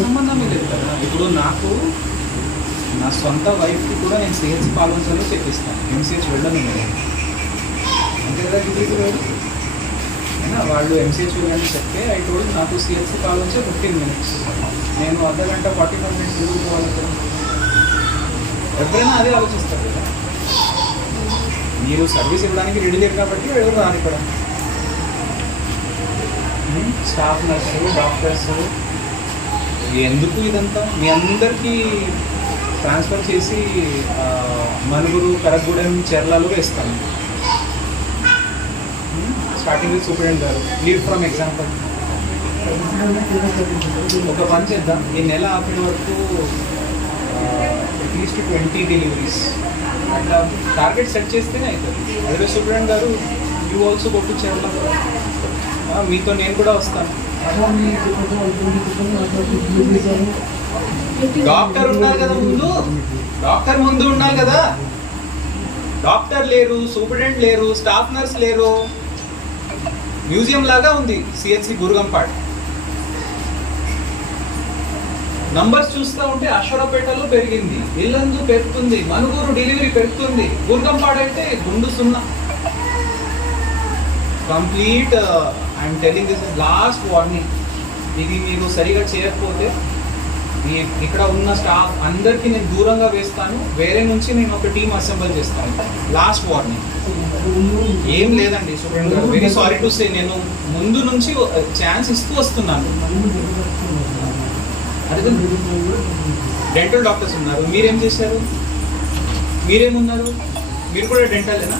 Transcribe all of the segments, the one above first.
సంబంధం లేదు కదా. ఇప్పుడు నాకు నా సొంత వైఫ్కి కూడా నేను సిహెచ్ పాలనలో చెప్పిస్తాను. ఎంసీహెచ్ వెళ్ళను నేను. అంతే కదా డిగ్రీకి వెళ్ళి అయినా వాళ్ళు ఎంసీహెచ్ వెళ్ళని చెప్తే ఐ టోల్డ్ నాకు సిహెచ్ పాలన ఫిఫ్టీన్ మినిట్స్ నేను అర్ధ గంట ఫార్టీ ఫైవ్ మినిట్స్ ఎందుకు పోవాలి కదా ఎవరైనా అదే ఆలోచిస్తారు కదా. మీరు సర్వీస్ ఇవ్వడానికి రెడీ లేరు కాబట్టి ఎవరు రాని ఇక్కడ? స్టాఫ్ నర్సులు డాక్టర్స్ ఎందుకు ఇదంతా? మీ అందరికీ ట్రాన్స్ఫర్ చేసి మనుగురు కరగూడెం చెర్లలో వేస్తాను. స్టార్టింగ్ విత్ సూపరింటెండెంట్ గారు. లీడ్ ఫ్రమ్ ఎగ్జాంపుల్ ఒక పని చేద్దాం. ఈ నెల ఆపిన వరకు అట్లీస్ట్ ట్వంటీ డెలివరీస్ అట్లా టార్గెట్ సెట్ చేస్తేనే అవుతుంది అదే సుబ్రహ్మణ్యం గారు యూ ఆల్సో గో టు మీతో నేను కూడా వస్తాను. డాక్టర్ ఉన్నారు కదా ముందు. డాక్టర్ ముందు ఉన్నారు కదా. డాక్టర్ లేరు సూపరింటెండెంట్ లేరు స్టాఫ్ నర్స్ లేరు. మ్యూజియం లాగా ఉంది సిహెచ్సి గురుగంపాడు. నంబర్స్ చూస్తూ ఉంటే అశ్వరపేటలో పెరిగింది. ఇల్లందు పెరుగుతుంది మనుగూరు డెలివరీ పెరుగుతుంది గురుగంపాడ్ గుండు సున్నా. Complete I'm telling this is last warning ఇది మీరు సరిగా చేయకపోతే మీ ఇక్కడ ఉన్న స్టాఫ్ అందరికీ నేను దూరంగా వేస్తాను. వేరే నుంచి నేను ఒక టీం అసెంబుల్ చేస్తాను. లాస్ట్ వార్నింగ్ ఏం లేదండి. గారు వెరీ సారీ టు సే నేను ముందు నుంచి uh, ఛాన్స్ ఇస్తూ వస్తున్నాను. డెంటల్ డాక్టర్స్ ఉన్నారు. మీరేం చేశారు? మీరేమున్నారు? మీరు కూడా డెంటలేనా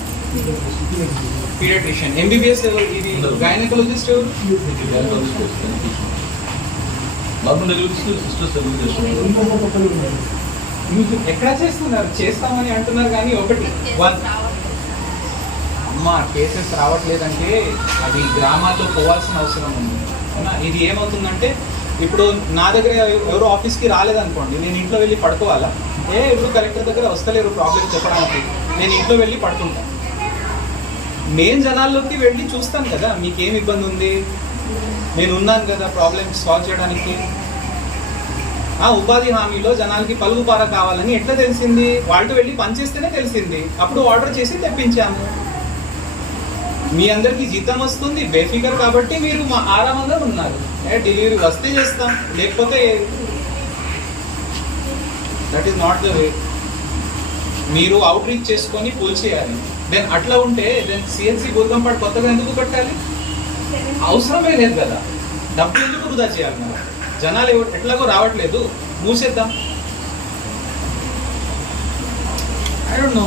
పీడియాట్రిషియన్ ఎంబీబీఎస్ ఇది గైనకాలజిస్ట్ ఎవరు? ఎక్కడ చేస్తున్నారు? చేస్తామని అంటున్నారు కానీ ఒకటి వన్ అమ్మ కేసెస్ రావట్లేదంటే అది గ్రామాల్లో పోవాల్సిన అవసరం ఉంది. అవునా? ఇది ఏమవుతుందంటే ఇప్పుడు నా దగ్గర ఎవరు ఆఫీస్కి రాలేదనుకోండి నేను ఇంట్లో వెళ్ళి పడుకోవాలా? ఏ ఇప్పుడు కలెక్టర్ దగ్గర వస్తలేరు ప్రాబ్లం చెప్పడానికి. నేను ఇంట్లో వెళ్ళి పడుకుంటాను మెయిన్ జనాల్లోకి వెళ్ళి చూస్తాను కదా మీకేం ఇబ్బంది ఉంది? నేను ఉన్నాను కదా ప్రాబ్లమ్ సాల్వ్ చేయడానికి. ఆ ఉపాధి హామీలో జనాలకి పలుగుపార కావాలని ఎట్లా తెలిసింది? వాళ్ళతో వెళ్ళి పనిచేస్తేనే తెలిసింది. అప్పుడు ఆర్డర్ చేసి తెప్పించాము. మీ అందరికి జీతం వస్తుంది బేఫికర్ కాబట్టి మీరు మా ఆరామంగా ఉన్నారు. ఏ డెలివరీ వస్తే చేస్తాం లేకపోతే that is not the way మీరు అవుట్ రీచ్ చేసుకొని పూల్ చేయాలి దెన్ అట్లా ఉంటే దెన్ సిఎన్సి గురుగంపాడు కొత్తగా ఎందుకు కట్టాలి? అవసరమే లేదు కదా. డబ్బు ఎందుకు వృధా చేయాలి మనం జనాలు ఎవ- ఎట్లాగో రావట్లేదు. మూసేద్దాం. I don't know